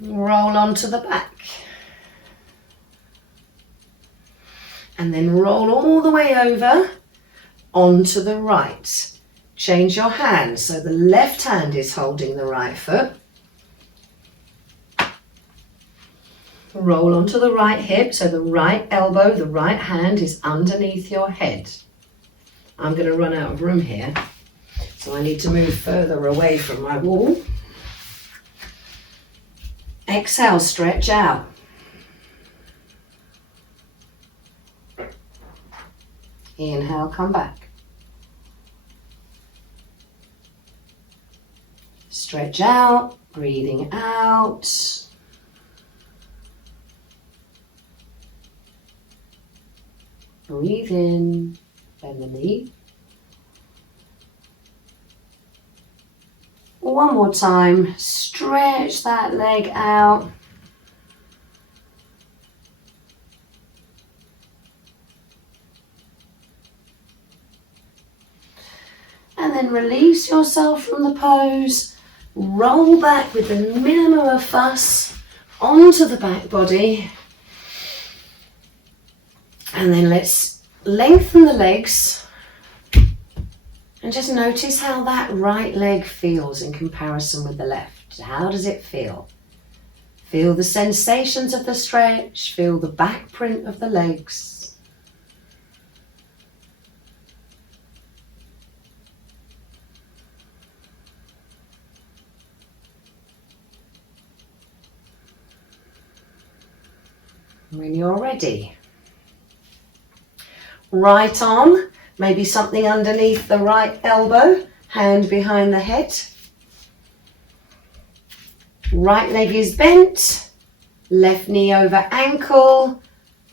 Roll onto the back. And then roll all the way over onto the right. Change your hand, so the left hand is holding the right foot. Roll onto the right hip, so the right elbow, the right hand is underneath your head. I'm going to run out of room here, so I need to move further away from my wall. Exhale, stretch out. Inhale, come back. Stretch out, breathing out. Breathe in, bend the knee. One more time, stretch that leg out. And then release yourself from the pose. Roll back with the minimum of fuss onto the back body. And then let's lengthen the legs and just notice how that right leg feels in comparison with the left. How does it feel? Feel the sensations of the stretch, feel the back print of the legs. When you're ready, right arm, maybe something underneath the right elbow, hand behind the head. Right leg is bent, left knee over ankle.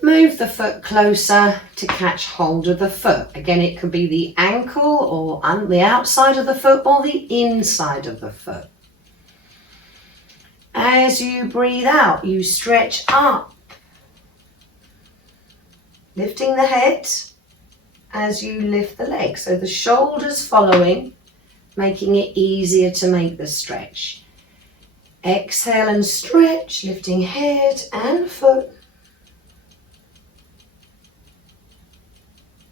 Move the foot closer to catch hold of the foot. Again, it could be the ankle or on the outside of the foot or the inside of the foot. As you breathe out, you stretch up, lifting the head as you lift the leg. So the shoulders following, making it easier to make the stretch. Exhale and stretch, lifting head and foot.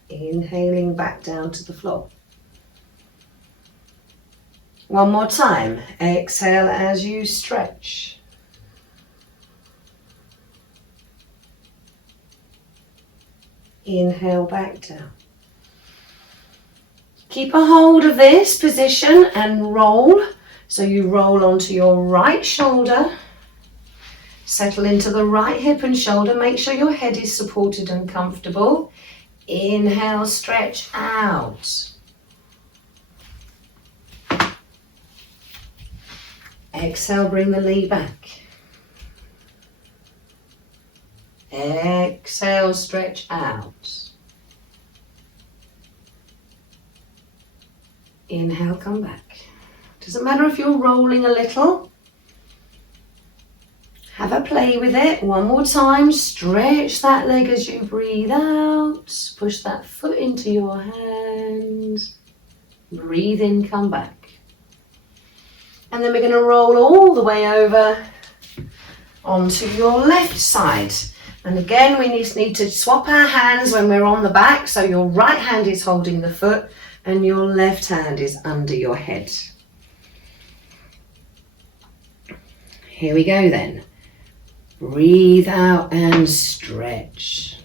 Inhaling back down to the floor. One more time. Exhale as you stretch. Inhale back down. Keep a hold of this position and roll. So you roll onto your right shoulder. Settle into the right hip and shoulder. Make sure your head is supported and comfortable. Inhale, stretch out. Exhale, bring the knee back. Exhale, stretch out. Inhale, come back. Doesn't matter if you're rolling a little. Have a play with it. One more time. Stretch that leg as you breathe out. Push that foot into your hand. Breathe in, come back. And then we're going to roll all the way over onto your left side. And again, we need to swap our hands when we're on the back. So your right hand is holding the foot and your left hand is under your head. Here we go then. Breathe out and stretch.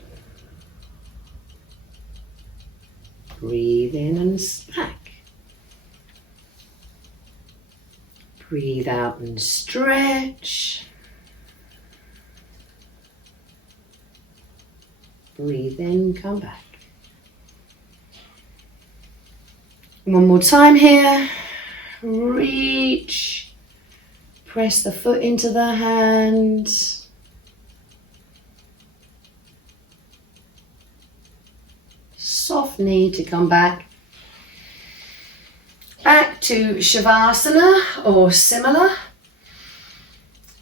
Breathe in and back. Breathe out and stretch. Breathe in, come back. One more time here. Reach. Press the foot into the hand. Soft knee to come back. Back to Shavasana or similar.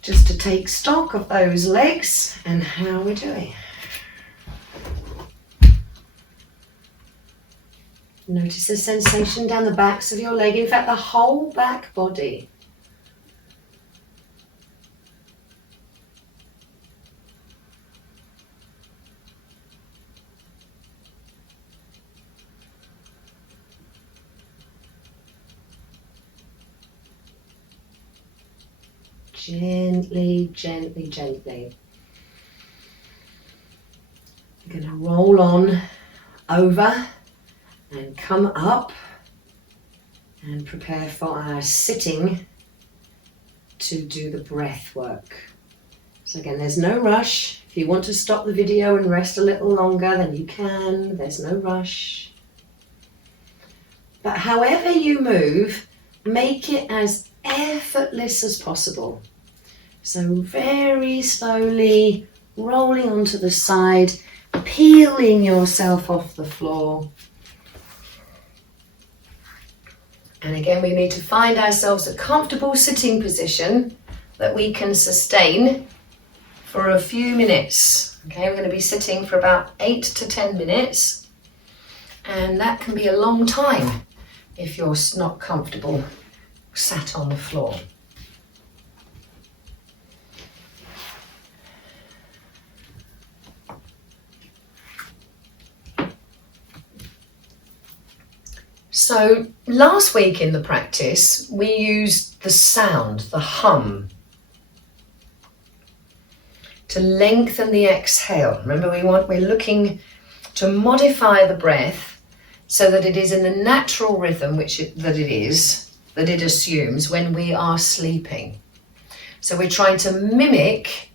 Just to take stock of those legs and how we're doing. Notice the sensation down the backs of your leg, in fact the whole back body. Gently, gently, gently. You're going to roll on over and come up and prepare for our sitting to do the breath work. So again, there's no rush. If you want to stop the video and rest a little longer, then you can. There's no rush. But however you move, make it as effortless as possible. So very slowly rolling onto the side, peeling yourself off the floor. And again, we need to find ourselves a comfortable sitting position that we can sustain for a few minutes. Okay, we're going to be sitting for about 8 to 10 minutes. And that can be a long time if you're not comfortable sat on the floor. So last week in the practice, we used the sound, the hum, to lengthen the exhale. Remember, we're looking to modify the breath so that it is in the natural rhythm that it assumes when we are sleeping. So we're trying to mimic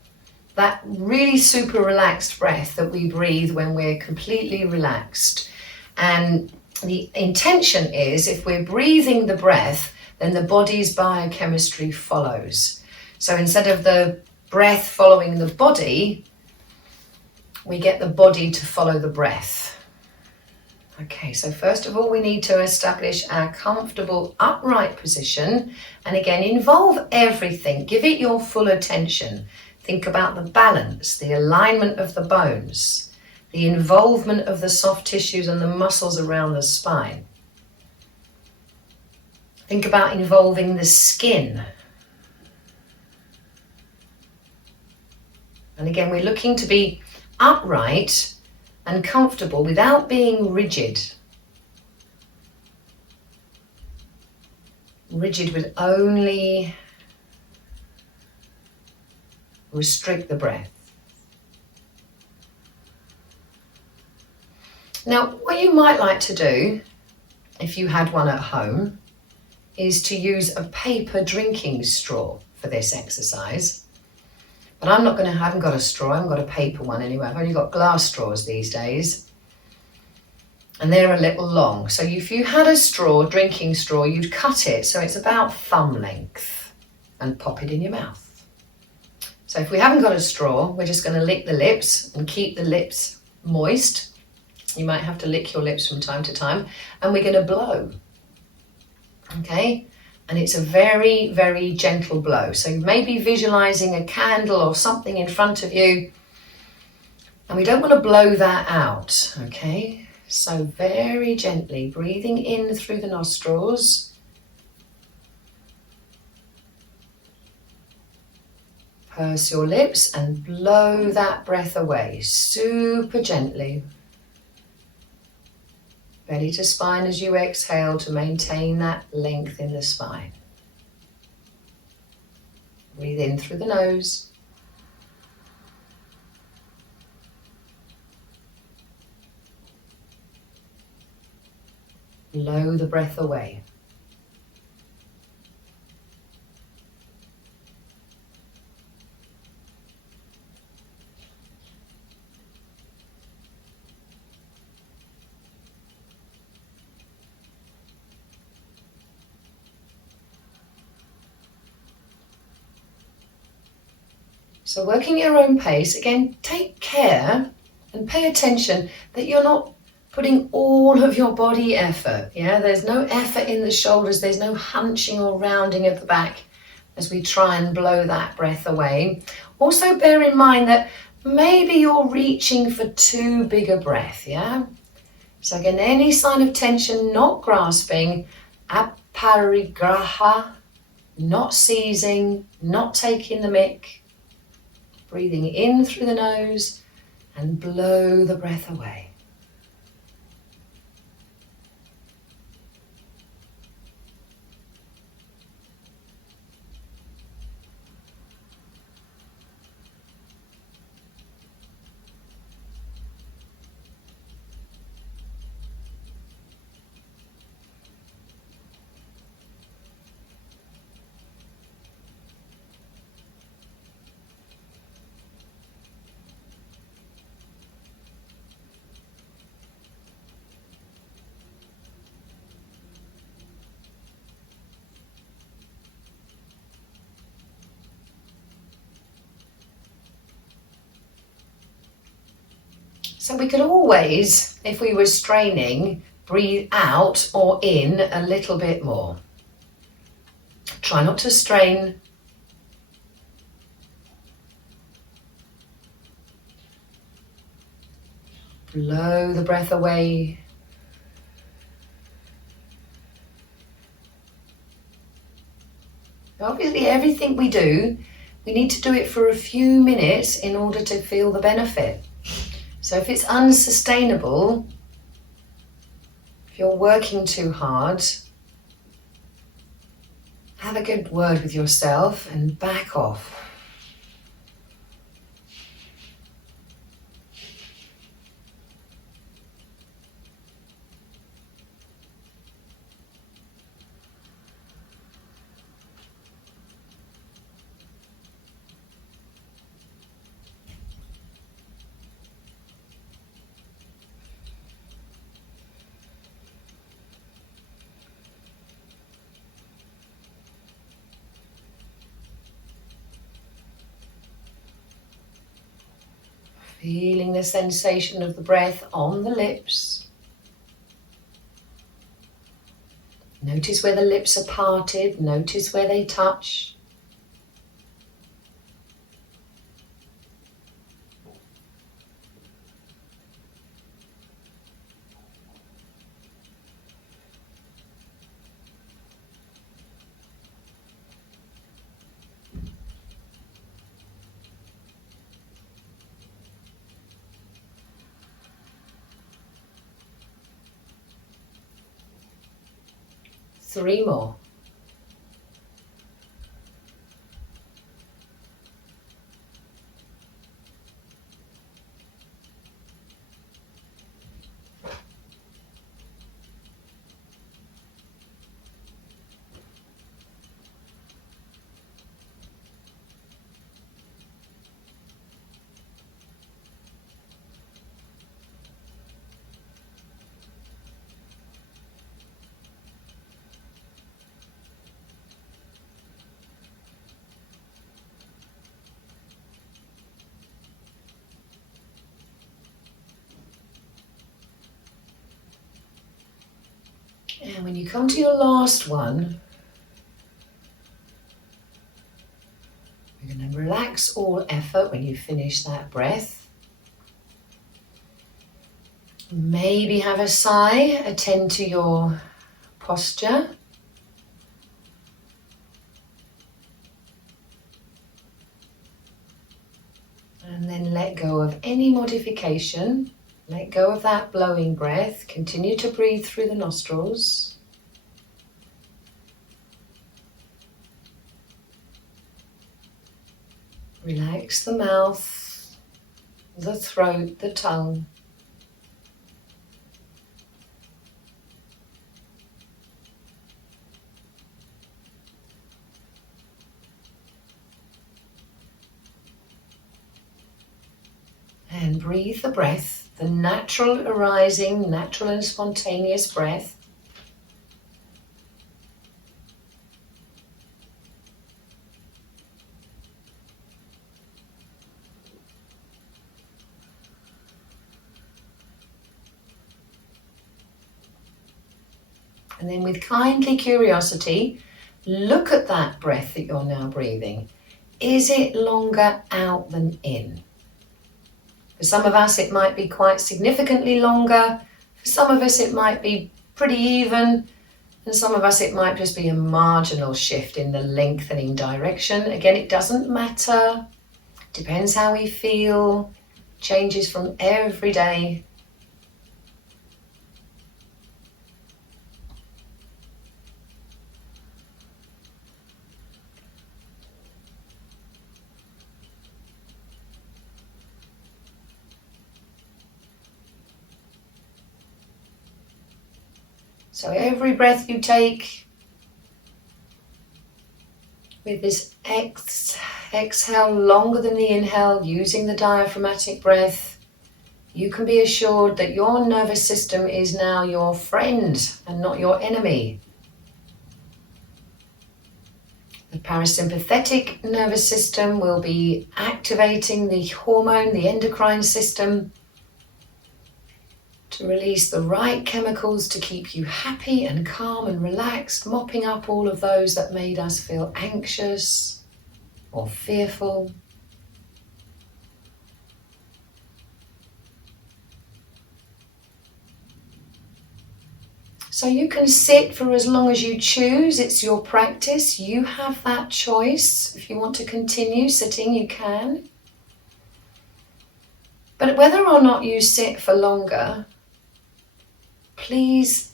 that really super relaxed breath that we breathe when we're completely relaxed. And the intention is, if we're breathing the breath, then the body's biochemistry follows. So instead of the breath following the body, we get the body to follow the breath. Okay, so first of all, we need to establish our comfortable upright position. And again, involve everything. Give it your full attention. Think about the balance, the alignment of the bones, the involvement of the soft tissues and the muscles around the spine. Think about involving the skin. And again, we're looking to be upright and comfortable without being rigid. Rigid would only restrict the breath. Now, what you might like to do, if you had one at home, is to use a paper drinking straw for this exercise. But I haven't got a straw, I haven't got a paper one anyway. I've only got glass straws these days. And they're a little long. So if you had a straw, drinking straw, you'd cut it so it's about thumb length and pop it in your mouth. So if we haven't got a straw, we're just going to lick the lips and keep the lips moist. You might have to lick your lips from time to time, and we're going to blow. Okay? And it's a very, very gentle blow. So you may be visualizing a candle or something in front of you, and we don't want to blow that out. Okay? So very gently, breathing in through the nostrils. Purse your lips and blow that breath away, super gently. Belly to spine as you exhale to maintain that length in the spine. Breathe in through the nose. Blow the breath away. So working your own pace, again, take care and pay attention that you're not putting all of your body effort. Yeah, there's no effort in the shoulders, there's no hunching or rounding of the back as we try and blow that breath away. Also bear in mind that maybe you're reaching for too big a breath, yeah? So again, any sign of tension, not grasping, aparigraha, not seizing, not taking the mic. Breathing in through the nose and blow the breath away. So we could always, if we were straining, breathe out or in a little bit more. Try not to strain. Blow the breath away. Obviously, everything we do, we need to do it for a few minutes in order to feel the benefit. So if it's unsustainable, if you're working too hard, have a good word with yourself and back off. Feeling the sensation of the breath on the lips. Notice where the lips are parted, notice where they touch. Three more. And when you come to your last one, you're going to relax all effort when you finish that breath. Maybe have a sigh, attend to your posture. And then let go of any modification. Let go of that blowing breath. Continue to breathe through the nostrils. Relax the mouth, the throat, the tongue. And breathe the breath, the natural arising, natural and spontaneous breath. And then with kindly curiosity, look at that breath that you're now breathing. Is it longer out than in? For some of us, it might be quite significantly longer. For some of us, it might be pretty even. And some of us, it might just be a marginal shift in the lengthening direction. Again, it doesn't matter. Depends how we feel. Changes from every day. So every breath you take, with this exhale longer than the inhale, using the diaphragmatic breath, you can be assured that your nervous system is now your friend and not your enemy. The parasympathetic nervous system will be activating the hormone, the endocrine system, to release the right chemicals to keep you happy and calm and relaxed, mopping up all of those that made us feel anxious or fearful. So you can sit for as long as you choose. It's your practice. You have that choice. If you want to continue sitting, you can. But whether or not you sit for longer, please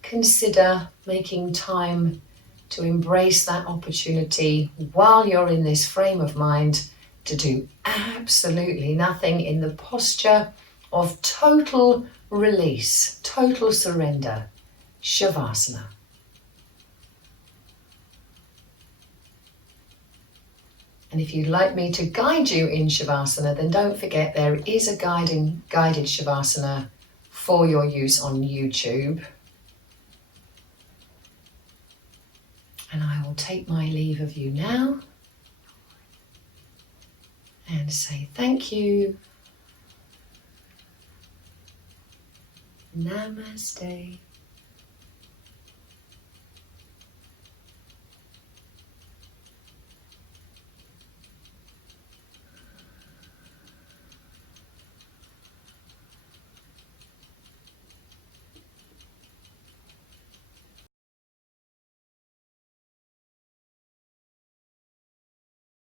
consider making time to embrace that opportunity while you're in this frame of mind to do absolutely nothing in the posture of total release, total surrender, Shavasana. And if you'd like me to guide you in Shavasana, then don't forget there is a guided Shavasana for your use on YouTube. And I will take my leave of you now and say thank you. Namaste.